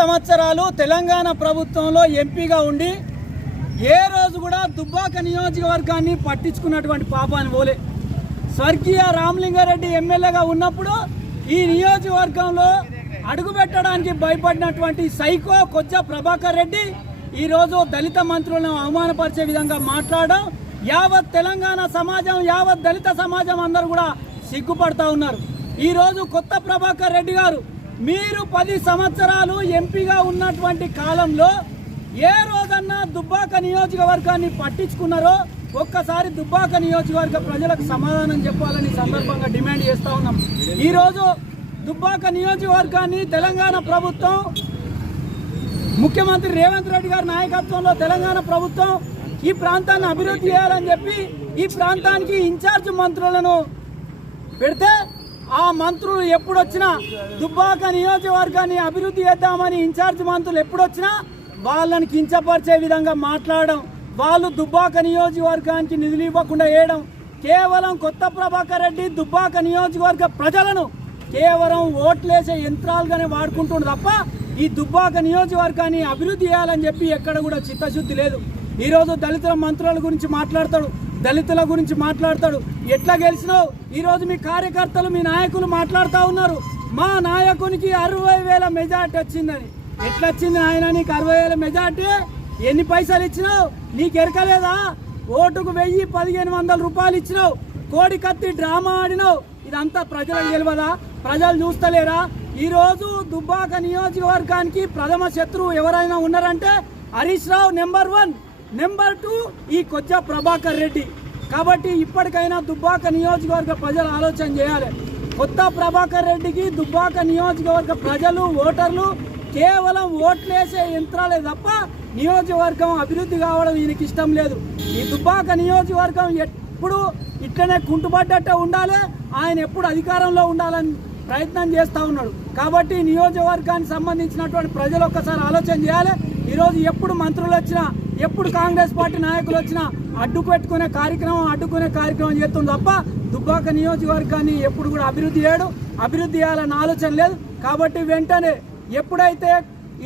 సంవత్సరాలు తెలంగాణ ప్రభుత్వంలో ఎంపీగా ఉండి ఏ రోజు కూడా దుబ్బాక నియోజకవర్గాన్ని పట్టించుకున్నటువంటి పాపాన్ని పోలే. స్వర్గీయ రామలింగారెడ్డి ఎమ్మెల్యేగా ఉన్నప్పుడు ఈ నియోజకవర్గంలో అడుగుపెట్టడానికి భయపడినటువంటి సైకో కొజ్జ ప్రభాకర్ రెడ్డి ఈరోజు దళిత మంత్రులను అవమానపరిచే విధంగా మాట్లాడడం యావత్ తెలంగాణ సమాజం యావత్ దళిత సమాజం అందరూ కూడా సిగ్గుపడతా ఉన్నారు. ఈరోజు కొత్త ప్రభాకర్ రెడ్డి గారు మీరు పది సంవత్సరాలు ఎంపీగా ఉన్నటువంటి కాలంలో ఏ రోజన్నా దుబ్బాక నియోజకవర్గాన్ని పట్టించుకున్నారో ఒక్కసారి దుబ్బాక నియోజకవర్గ ప్రజలకు సమాధానం చెప్పాలని సందర్భంగా డిమాండ్ చేస్తూ ఉన్నాం. ఈరోజు దుబ్బాక నియోజకవర్గాన్ని తెలంగాణ ప్రభుత్వం ముఖ్యమంత్రి రేవంత్ రెడ్డి గారి నాయకత్వంలో తెలంగాణ ప్రభుత్వం ఈ ప్రాంతాన్ని అభివృద్ధి చేయాలని చెప్పి ఈ ప్రాంతానికి ఇన్ఛార్జ్ మంత్రులను పెడితే ఆ మంత్రులు ఎప్పుడొచ్చినా దుబ్బాక నియోజకవర్గాన్ని అభివృద్ధి చేద్దామని ఇన్ఛార్జ్ మంత్రులు ఎప్పుడొచ్చినా వాళ్ళని కించపరిచే విధంగా మాట్లాడడం వాళ్ళు దుబ్బాక నియోజకవర్గానికి నిధులు ఇవ్వకుండా వేయడం కేవలం కొత్త ప్రభాకర్ రెడ్డి దుబ్బాక నియోజకవర్గ ప్రజలను కేవలం ఓట్లేసే యంత్రాలుగానే వాడుకుంటుండు తప్ప ఈ దుబ్బాక నియోజకవర్గాన్ని అభివృద్ధి చేయాలని చెప్పి ఎక్కడ కూడా చిత్తశుద్ధి లేదు. ఈరోజు దళితుల మంత్రుల గురించి మాట్లాడతాడు. దళితుల గురించి మాట్లాడతాడు. ఎట్లా గెలిచినావు? ఈరోజు మీ కార్యకర్తలు మీ నాయకులు మాట్లాడుతూ ఉన్నారు. మా నాయకునికి అరవై వేల మెజార్టీ వచ్చిందని. ఎట్లా వచ్చింది ఆయన నీకు అరవై వేల మెజార్టీ? ఎన్ని పైసలు ఇచ్చినావు? నీకు ఎరకలేదా? ఓటుకు వెయ్యి పదిహేను వందల రూపాయలు ఇచ్చినావు. కోడి కత్తి డ్రామా ఆడినావు. ఇదంతా ప్రజలకు తెలియదా? ప్రజలు చూస్తలేరా? ఈరోజు దుబ్బాక నియోజకవర్గానికి ప్రథమ శత్రువు ఎవరైనా ఉన్నారంటే Harish Rao number one. Number two ఈ కొచ్చ ప్రభాకర్ రెడ్డి. కాబట్టి ఇప్పటికైనా దుబ్బాక నియోజకవర్గ ప్రజలు ఆలోచన చేయాలి. కొత్త ప్రభాకర్ రెడ్డికి దుబ్బాక నియోజకవర్గ ప్రజలు ఓటర్లు కేవలం ఓట్లేసే యంత్రాలే తప్ప నియోజకవర్గం అభివృద్ధి కావడం ఈయనకి ఇష్టం లేదు. ఈ దుబ్బాక నియోజకవర్గం ఎప్పుడు ఇట్లనే కుంటుపడ్డట్టే ఉండాలి. ఆయన ఎప్పుడు అధికారంలో ఉండాలని ప్రయత్నం చేస్తూ ఉన్నాడు. కాబట్టి నియోజకవర్గానికి సంబంధించినటువంటి ప్రజలు ఒక్కసారి ఆలోచన చేయాలి. ఈరోజు ఎప్పుడు మంత్రులు వచ్చినా ఎప్పుడు కాంగ్రెస్ పార్టీ నాయకులు వచ్చినా అడ్డుకు పెట్టుకునే కార్యక్రమం అడ్డుకునే కార్యక్రమం చేస్తుంది తప్ప దుబ్బాక నియోజకవర్గాన్ని ఎప్పుడు కూడా అభివృద్ధి చేయడు. అభివృద్ధి చేయాలన్న ఆలోచన లేదు. కాబట్టి వెంటనే ఎప్పుడైతే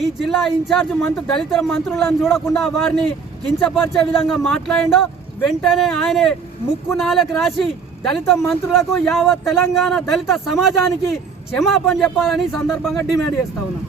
ఈ జిల్లా ఇన్ఛార్జ్ మంత్రి దళితుల మంత్రులను చూడకుండా వారిని కించపరిచే విధంగా మాట్లాడిండో వెంటనే ఆయనే ముక్కు నాలకు రాసి దళిత మంత్రులకు యావత్ తెలంగాణ దళిత సమాజానికి క్షమాపణ చెప్పాలని సందర్భంగా డిమాండ్ చేస్తా ఉన్నాం.